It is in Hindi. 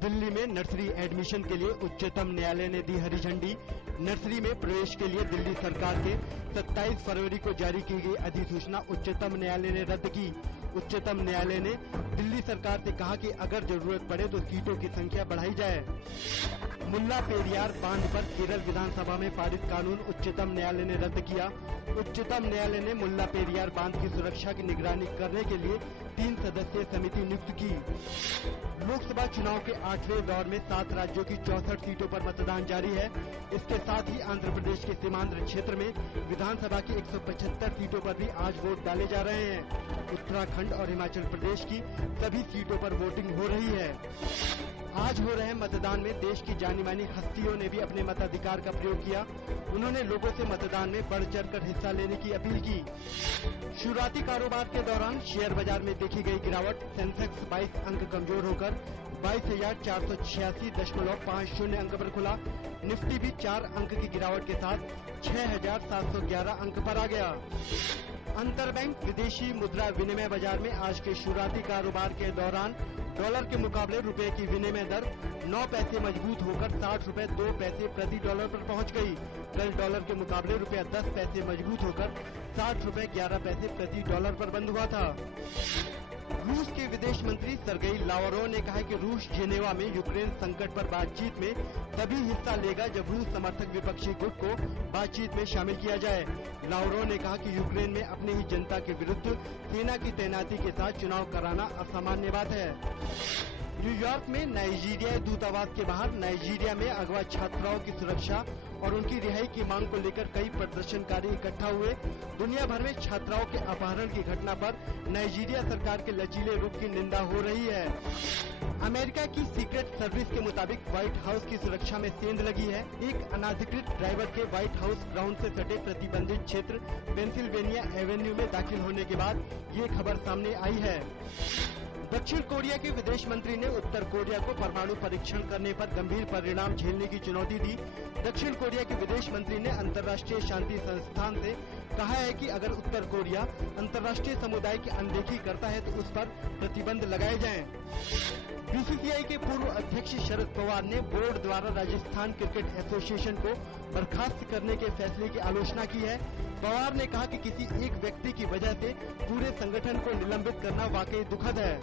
दिल्ली में नर्सरी एडमिशन के लिए उच्चतम न्यायालय ने दी हरी झंडी। नर्सरी में प्रवेश के लिए दिल्ली सरकार से 27 फरवरी को जारी की गई अधिसूचना उच्चतम न्यायालय ने रद्द की। उच्चतम न्यायालय ने दिल्ली सरकार से कहा कि अगर जरूरत पड़े तो सीटों की संख्या बढ़ाई जाए। मुल्ला पेरियार बांध पर केरल विधानसभा में पारित कानून उच्चतम न्यायालय ने रद्द किया। उच्चतम न्यायालय ने मुल्ला पेरियार बांध की सुरक्षा की निगरानी करने के लिए 3 सदस्यीय समिति नियुक्त की। लोकसभा चुनाव के 8वें दौर में 7 राज्यों की 64 सीटों पर मतदान जारी है। इसके साथ ही आंध्र प्रदेश के सीमांध्र क्षेत्र में विधानसभा की 175 सीटों पर भी आज वोट डाले जा रहे हैं। उत्तराखंड और हिमाचल प्रदेश की सभी सीटों पर वोटिंग हो रही है। आज हो रहे मतदान में देश की जानी मानी हस्तियों ने भी अपने मताधिकार का प्रयोग किया। उन्होंने लोगों से मतदान में बढ़ चढ़कर हिस्सा लेने की अपील की। शुरुआती कारोबार के दौरान शेयर बाजार में देखी गई गिरावट। सेंसेक्स 22 अंक कमजोर होकर 22,486.50 अंक पर खुला। निफ्टी भी 4 अंक की गिरावट के साथ 6,711 अंक पर आ गया। अंतरबैंक विदेशी मुद्रा विनिमय बाजार में आज के शुरुआती कारोबार के दौरान डॉलर के मुकाबले रुपए की विनिमय दर 9 पैसे मजबूत होकर 60 रुपए 2 पैसे प्रति डॉलर पर पहुंच गई। कल डॉलर के मुकाबले रुपया 10 पैसे मजबूत होकर 60 रुपए 11 पैसे प्रति डॉलर पर बंद हुआ था। रूस के विदेश मंत्री सर्गेई लावरोव ने कहा कि रूस जेनेवा में यूक्रेन संकट पर बातचीत में तभी हिस्सा लेगा जब रूस समर्थक विपक्षी गुट को बातचीत में शामिल किया जाए। लावरोव ने कहा कि यूक्रेन में अपनी ही जनता के विरुद्ध सेना की तैनाती के साथ चुनाव कराना असामान्य बात है। न्यूयॉर्क में नाइजीरियाई दूतावास के बाहर नाइजीरिया में अगवा छात्राओं की सुरक्षा और उनकी रिहाई की मांग को लेकर कई प्रदर्शनकारी इकट्ठा हुए। दुनिया भर में छात्राओं के अपहरण की घटना पर नाइजीरिया सरकार के लचीले रुख की निंदा हो रही है। अमेरिका की सीक्रेट सर्विस के मुताबिक व्हाइट हाउस की सुरक्षा में सेंध लगी है। एक अनाधिकृत ड्राइवर के व्हाइट हाउस ग्राउंड से सटे प्रतिबंधित क्षेत्र पेंसिल्वेनिया एवेन्यू में दाखिल होने के बाद ये खबर सामने आई है। दक्षिण कोरिया के विदेश मंत्री ने उत्तर कोरिया को परमाणु परीक्षण करने पर गंभीर परिणाम झेलने की चुनौती दी। दक्षिण कोरिया के विदेश मंत्री ने अंतर्राष्ट्रीय शांति संस्थान से कहा है कि अगर उत्तर कोरिया अंतर्राष्ट्रीय समुदाय की अनदेखी करता है तो उस पर प्रतिबंध लगाए जाएं। बीसीसीआई के पूर्व अध्यक्ष शरद पवार ने बोर्ड द्वारा राजस्थान क्रिकेट एसोसिएशन को बर्खास्त करने के फैसले की आलोचना की है। पवार ने कहा कि किसी एक व्यक्ति की वजह से पूरे संगठन को निलंबित करना वाकई दुखद है।